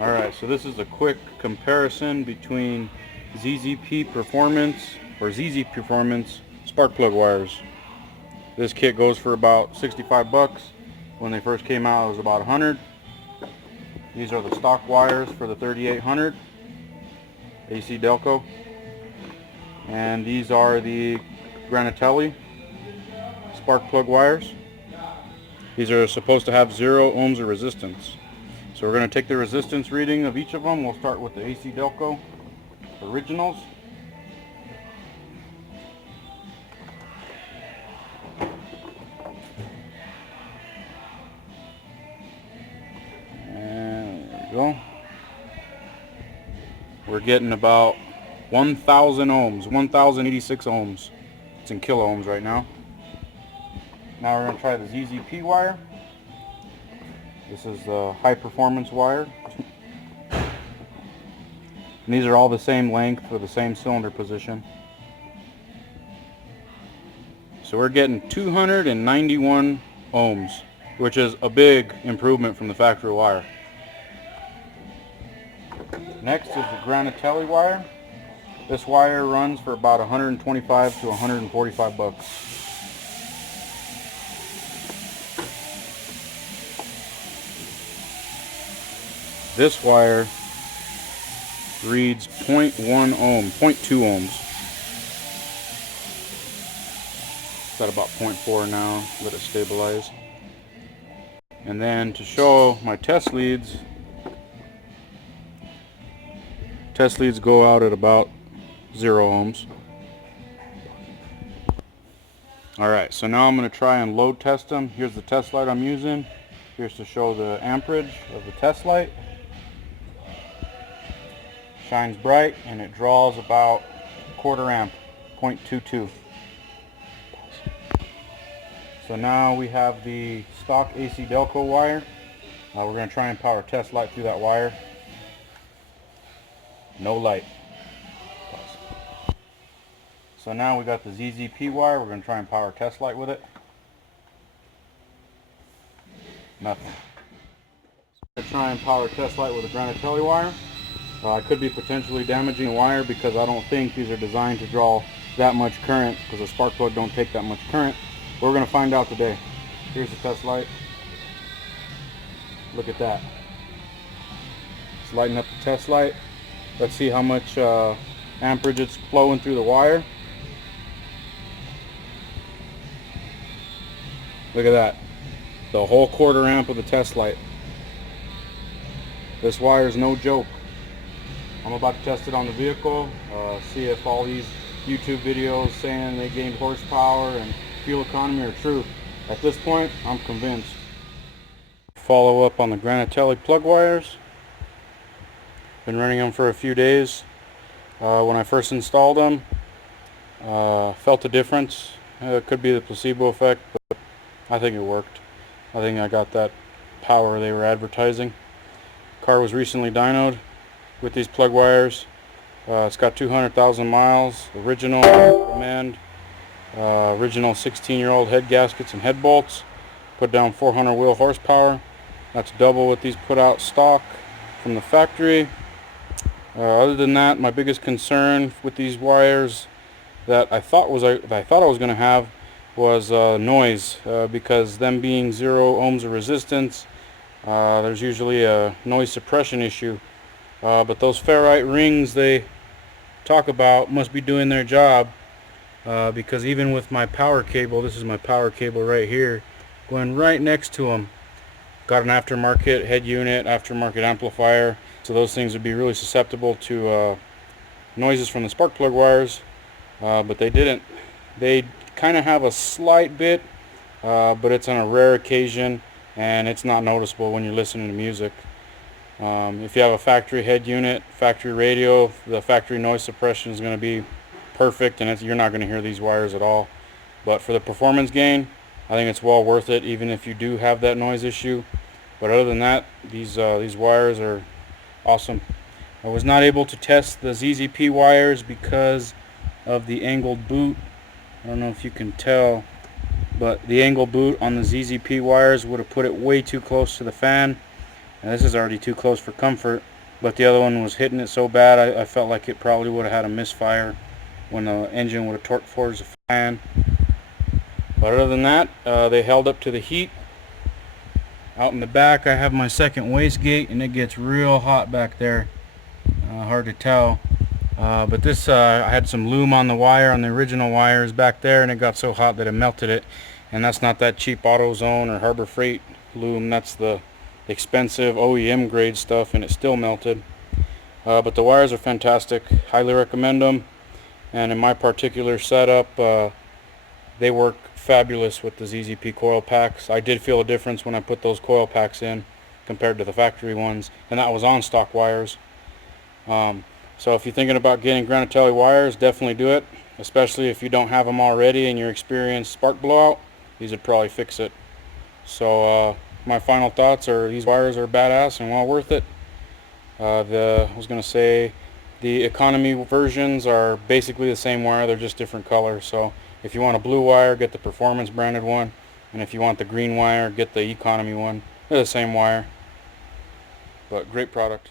Alright, so this is a quick comparison between ZZPerformance or ZZPerformance spark plug wires. This kit goes for about 65 bucks. When they first came out, it was about 100. These are the stock wires for the 3800 AC Delco. And these are the Granatelli spark plug wires. These are supposed to have 0 ohms of resistance. So we're going to take the resistance reading of each of them. We'll start with the AC Delco originals. And there we go. We're getting about 1,000 ohms, 1,086 ohms. It's in kilo ohms right now. Now we're going to try the ZZP wire. This is the high performance wire. And these are all the same length with the same cylinder position. So we're getting 291 ohms, which is a big improvement from the factory wire. Next is the Granatelli wire. This wire runs for about 125 to 145 bucks. This wire reads 0.1 ohm, 0.2 ohms. It's at about 0.4 now. Let it stabilize. And then to show my test leads go out at about 0 ohms. Alright, so now I'm going to try and load test them. Here's the test light I'm using. Here's to show the amperage of the test light. Shines bright and it draws about 1/4 amp, 0.22. So now we have the stock AC Delco wire. We're going to try and power test light through that wire. No light. So now we got the ZZP wire. We're going to try and power test light with it. Nothing. I'm going to try and power test light with a Granatelli wire. I could be potentially damaging the wire because I don't think these are designed to draw that much current, because a spark plug don't take that much current. We're going to find out today. Here's the test light. Look at that. It's lighting up the test light. Let's see how much amperage it's flowing through the wire. Look at that. The whole 1/4 amp of the test light. This wire is no joke. I'm about to test it on the vehicle, see if all these YouTube videos saying they gained horsepower and fuel economy are true. At this point, I'm convinced. Follow up on the Granatelli plug wires. Been running them for a few days. When I first installed them, felt a difference. It could be the placebo effect, but I think it worked. I think I got that power they were advertising. Car was recently dynoed with these plug wires. It's got 200,000 miles, original recommend, original 16-year-old head gaskets and head bolts, put down 400 wheel horsepower. That's double what these put out stock from the factory. Other than that, my biggest concern with these wires that I thought I was going to have was noise, because them being 0 ohms of resistance, there's usually a noise suppression issue. But those ferrite rings they talk about must be doing their job, because even with my power cable, this is my power cable right here, going right next to them, got an aftermarket head unit, aftermarket amplifier, so those things would be really susceptible to noises from the spark plug wires, but they didn't. They kind of have a slight bit, but it's on a rare occasion and it's not noticeable when you're listening to music. If you have a factory head unit, factory radio, the factory noise suppression is going to be perfect, and you're not going to hear these wires at all. But for the performance gain, I think it's well worth it, even if you do have that noise issue. But other than that, these wires are awesome. I was not able to test the ZZP wires because of the angled boot. I don't know if you can tell, but the angled boot on the ZZP wires would have put it way too close to the fan. and this is already too close for comfort, but the other one was hitting it so bad I felt like it probably would have had a misfire when the engine would have torqued towards the fan. But other than that, they held up to the heat. Out in the back I have my second wastegate, and it gets real hot back there. Hard to tell. But this, I had some lume on the wire, on the original wires back there, and it got so hot that it melted it. And that's not that cheap AutoZone or Harbor Freight lume, that's the expensive OEM grade stuff, and it still melted. But the wires are fantastic, highly recommend them. And in my particular setup, they work fabulous with the ZZP coil packs. I did feel a difference when I put those coil packs in compared to the factory ones, and that was on stock wires. So if you're thinking about getting Granatelli wires, definitely do it, especially if you don't have them already and you're experienced spark blowout. These would probably fix it. So my final thoughts are these wires are badass and well worth it. I was going to say the economy versions are basically the same wire, they're just different colors. So if you want a blue wire, get the Performance branded one, and if you want the green wire, get the economy one. They're the same wire, but great product.